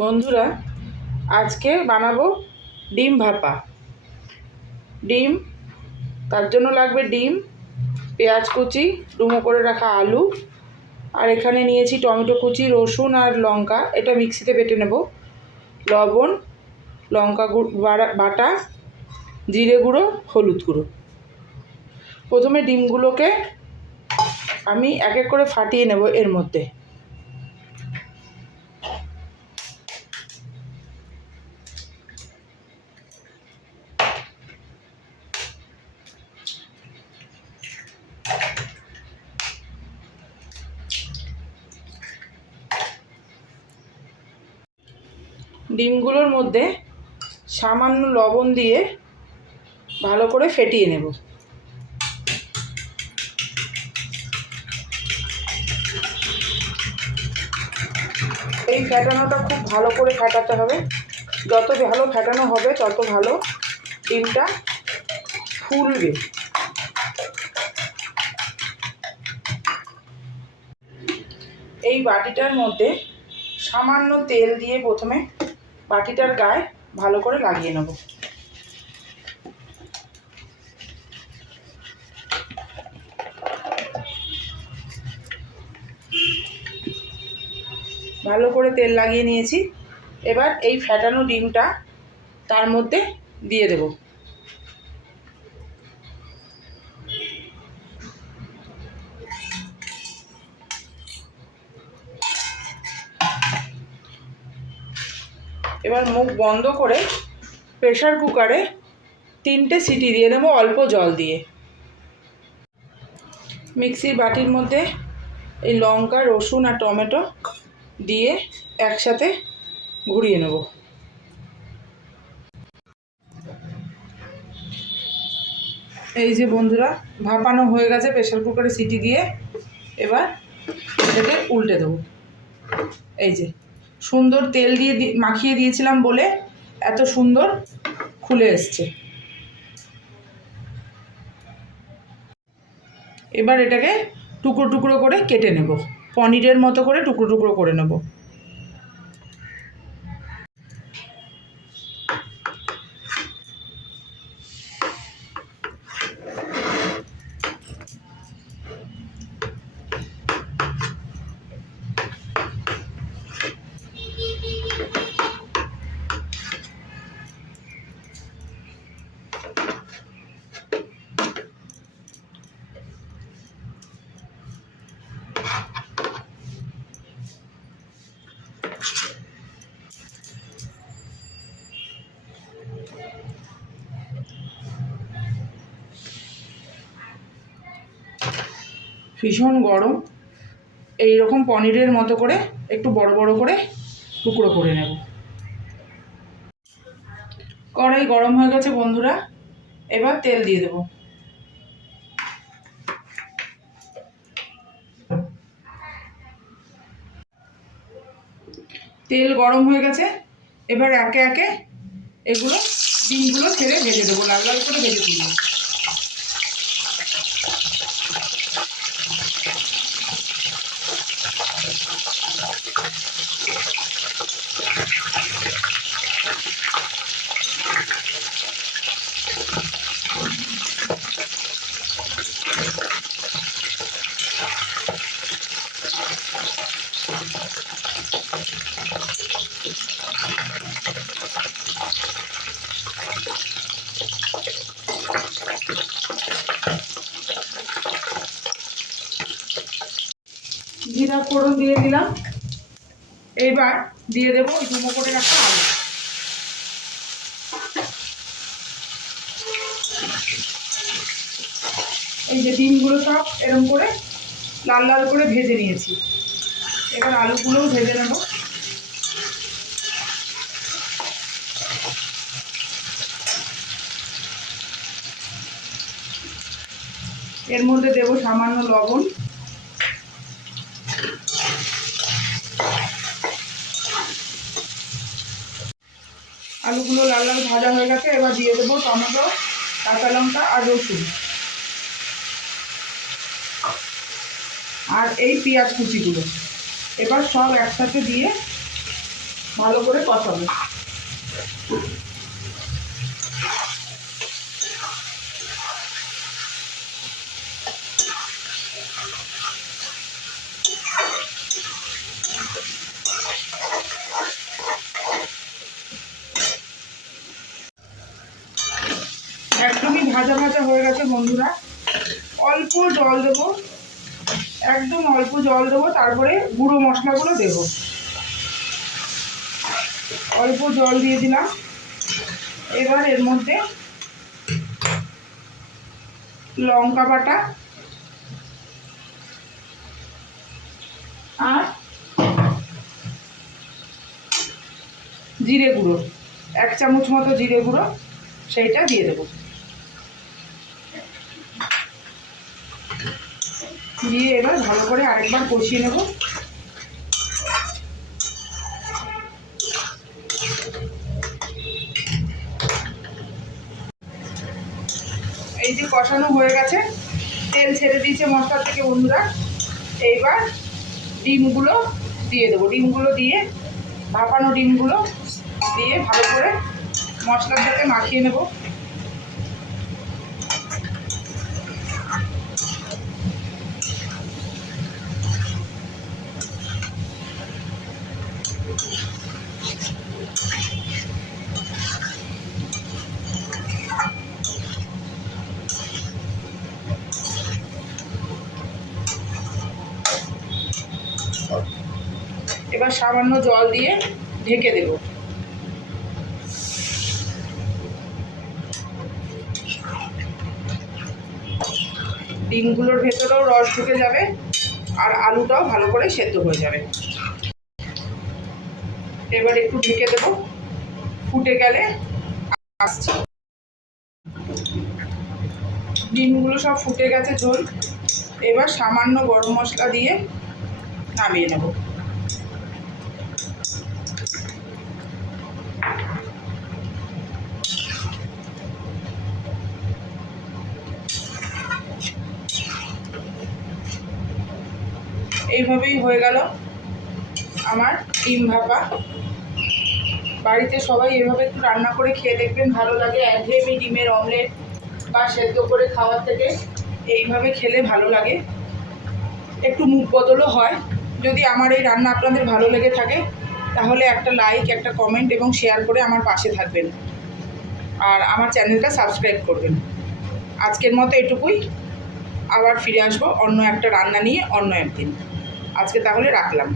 বন্ধুরা, আজকে বানাবো ডিম ভাপা। ডিম, তার জন্য লাগবে ডিম, পেঁয়াজ কুচি, ডুমো করে রাখা আলু, আর এখানে নিয়েছি টমেটো কুচি, রসুন আর লঙ্কা, এটা মিক্সিতে বেটে নেব, লবণ, লঙ্কা বাটা, জিরে গুঁড়ো, হলুদ গুঁড়ো। প্রথমে ডিমগুলোকে আমি এক এক করে ফাটিয়ে নেব এর মধ্যে। ডিমগুলোর মধ্যে সামান্য লবণ দিয়ে ভালো করে ফেটিয়ে নেব। এই ফেটানোটা খুব ভালো করে ফেটাতে হবে, যত ভালো ফেটানো হবে তত ভালো ডিমটা ফুলবে। এই বাটিটার মধ্যে সামান্য তেল দিয়ে প্রথমে বাটিটার গায়ে ভালো করে লাগিয়ে নেব। ভালো করে তেল লাগিয়ে নিয়েছি। এবার এই ফেটানো ডিমটা তার মধ্যে দিয়ে দেব। এবার মুখ বন্ধ করে প্রেসার কুকারে 3টে সিটি দিয়ে দেবো অল্প জল দিয়ে। মিক্সির বাটির মধ্যে এই লঙ্কা, রসুন আর টমেটো দিয়ে একসাথে ঘুরিয়ে নেব। এই যে বন্ধুরা, ভাপানো হয়ে গেছে প্রেসার কুকারে সিটি দিয়ে। এবার এটাকে উল্টে দেবো। এই যে সুন্দর তেল দিয়ে মাখিয়ে দিয়েছিলাম বলে এত সুন্দর খুলে এসছে। এবার এটাকে টুকরো টুকরো করে কেটে নেব, পনিরের মতো করে টুকরো টুকরো করে নেব। ভীষণ গরম, এই রকম পনিরের মতো করে একটু বড় বড় করে টুকরো করে নেব। কড়াই গরম হয়ে গেছে বন্ধুরা, এবার তেল দিয়ে দেব। তেল গরম হয়ে গেছে, এবার একে একে এগুলো ডিমগুলো ছেড়ে ভেজে দেবো, লাল লাল করে ভেজে তুলব। জিরা ফোড়ন দিয়ে দিলাম। এইবার দিয়ে দেবো ডুমো করে রাখা আলু। এই যে ডিমগুলো সব এরকম করে লাল লাল করে ভেজে নিয়েছি, এবার আলুগুলোও ভেজে নেব। এর মধ্যে দেব সামান্য লবণ, আলুগুলো লাল লাল ভাজা হয়ে গেছে। এবার দিয়ে দেবো টমেটো, কাঁচা লঙ্কা আর রসুন, আর এই পেঁয়াজ কুচিগুলো। এবার সব একসাথে দিয়ে ভালো করে কষাবো। একদমই ভাজা ভাজা হয়ে গেছে বন্ধুরা। অল্প জল দেবো, একদম অল্প জল দেবো, তারপরে গুঁড়ো মশলাগুলো দেবো। অল্প জল দিয়ে দিলাম। এবার এর মধ্যে লঙ্কা বাটা আর জিরে গুঁড়ো, 1 চামচ মতো জিরে গুঁড়ো, সেইটা দিয়ে দেবো। দিয়ে এবার ভালো করে আরেকবার কষিয়ে নেব। এই যে কষানো হয়ে গেছে, তেল ছেড়ে দিয়েছে মশলা থেকে বন্ধুরা। এইবার ডিমগুলো দিয়ে দেবো। ডিমগুলো দিয়ে, ভাপানো ডিমগুলো দিয়ে ভালো করে মশলার সাথে মাখিয়ে নেব। এবার সামান্য জল দিয়ে ঢেকে দেব। ডিমগুলোর ভেতরেও রস ঢুকে যাবে আর আলুটাও ভালো করে সেদ্ধ হয়ে যাবে। এবার একটু ঢেকে দেব, ফুটে গেলে আসছে। ডিমগুলো সব ফুটে গেছে ঝোল। এবার সামান্য গরম মশলা দিয়ে নামিয়ে নেব। এইভাবেই হয়ে গেল আমার ডিম ভাপা। বাড়িতে সবাই এভাবে একটু রান্না করে খেয়ে দেখবেন, ভালো লাগে। একঘেয়েমি ডিমের অমলেট বা সেদ্ধ করে খাওয়ার থেকে এইভাবে খেলে ভালো লাগে, একটু মুখ বদলও হয়। যদি আমার এই রান্না আপনাদের ভালো লেগে থাকে তাহলে একটা লাইক, একটা কমেন্ট এবং শেয়ার করে আমার পাশে থাকবেন, আর আমার চ্যানেলটা সাবস্ক্রাইব করবেন। আজকের মতো এটুকুই, আবার ফিরে আসবো অন্য একটা রান্না নিয়ে অন্য একদিন। আজকে তাহলে রাখলাম।